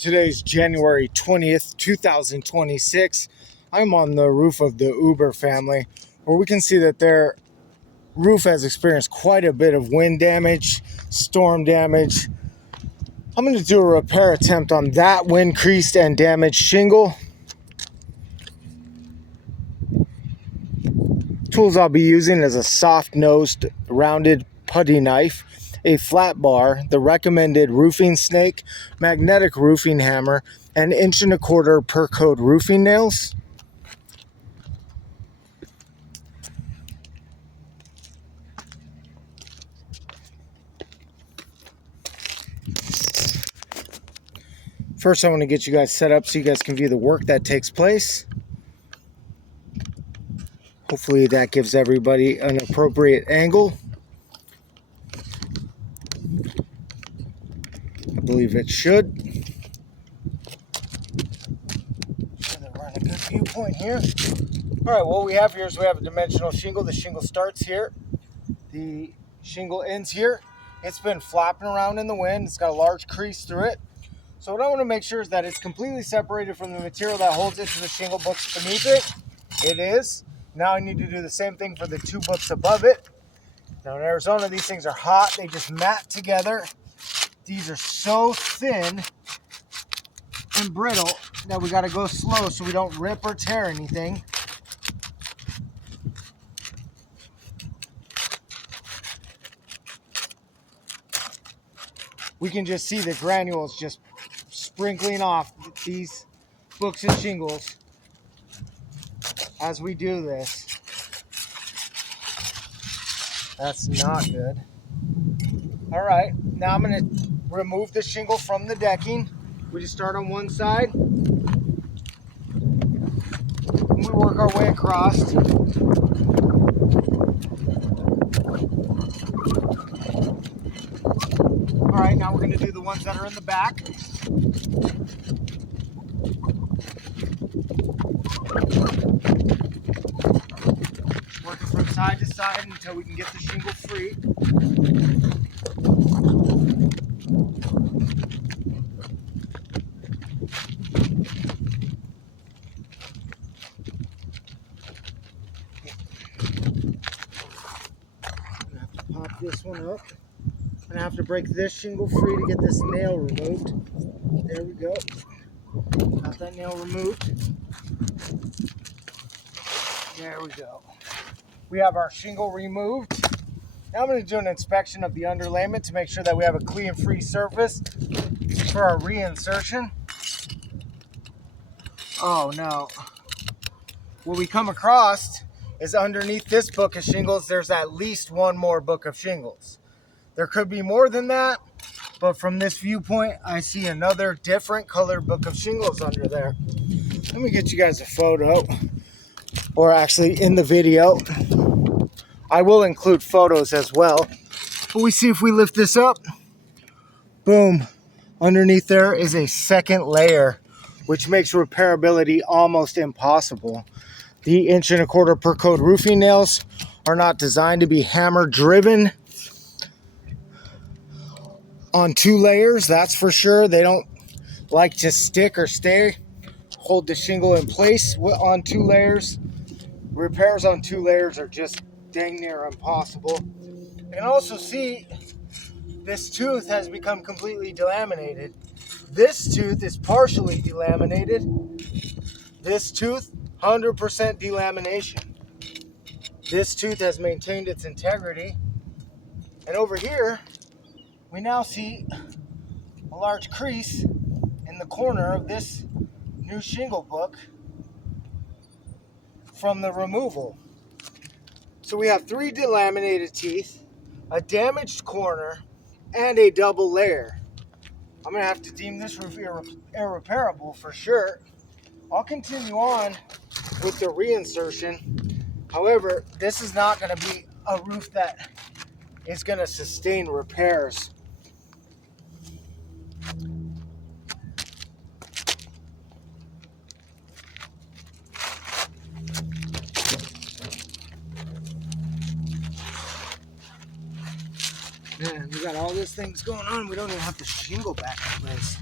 Today's January 20th, 2026. I'm on the roof of the Uber family, where we can see that their roof has experienced quite a bit of wind damage, storm damage. I'm going to do a repair attempt on that wind creased and damaged shingle. Tools I'll be using is a soft-nosed, rounded putty knife, a flat bar, the recommended roofing snake, magnetic roofing hammer, and 1.25" per code roofing nails. First, I want to get you guys set up so you guys can view the work that takes place. Hopefully that gives everybody an appropriate angle. I believe it should. We're on a good viewpoint here. All right, what we have here is we have a dimensional shingle. The shingle starts here. The shingle ends here. It's been flapping around in the wind. It's got a large crease through it. So what I want to make sure is that it's completely separated from the material that holds it to the shingle books beneath it. It is. Now I need to do the same thing for the 2 books above it. Now in Arizona, these things are hot. They just mat together. These are so thin and brittle that we got to go slow so we don't rip or tear anything. We can just see the granules just sprinkling off these books and shingles as we do this. That's not good. All right, now I'm going to remove the shingle from the decking. We just start on one side. We work our way across. All right, now we're going to do the ones that are in the back. Working from side to side until we can get the shingle free. I'm going to have to pop this one up. I'm going to have to break this shingle free to get this nail removed. There we go. Got that nail removed. There we go. We have our shingle removed. Now I'm going to do an inspection of the underlayment to make sure that we have a clean free surface for our reinsertion. Oh no. What we come across is underneath this book of shingles, there's at least one more book of shingles. There could be more than that, but from this viewpoint, I see another different colored book of shingles under there. Let me get you guys a photo, or actually in the video. I will include photos as well. But we see if we lift this up, boom, underneath there is a second layer, which makes repairability almost impossible. The 1.25" per code roofing nails are not designed to be hammer driven on 2 layers, that's for sure. They don't like to stick or hold the shingle in place on 2 layers. Repairs on 2 layers are just dang near impossible. You can also see this tooth has become completely delaminated. This tooth is partially delaminated. This tooth, 100% delamination. This tooth has maintained its integrity. And over here, we now see a large crease in the corner of this new shingle book from the removal. So we have 3 delaminated teeth, a damaged corner, and a double layer. I'm going to have to deem this roof irreparable for sure. I'll continue on with the reinsertion. However, this is not going to be a roof that is going to sustain repairs. Man, we got all these things going on. We don't even have the shingle back in place.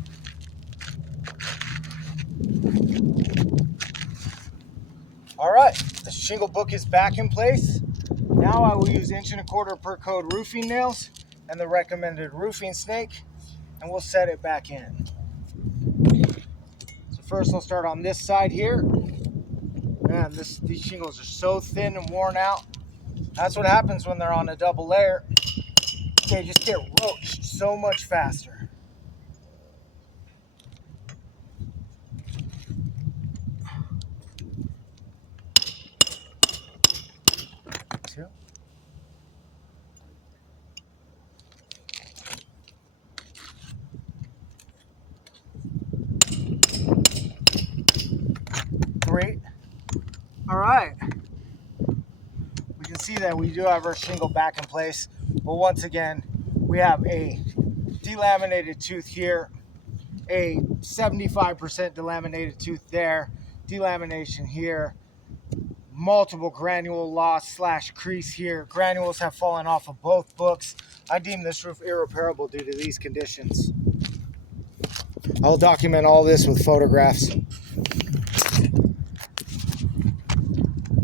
All right, the shingle book is back in place. Now I will use 1 1/4 per code roofing nails and the recommended roofing snake, and we'll set it back in. So first we'll start on this side here. Man, these shingles are so thin and worn out. That's what happens when they're on a double layer. They just get roached so much faster. Two. 3. All right. We can see that we do have our shingle back in place, but once again, we have a delaminated tooth here, a 75% delaminated tooth there, delamination here, multiple granule loss / crease here. Granules have fallen off of both books. I deem this roof irreparable due to these conditions. I'll document all this with photographs.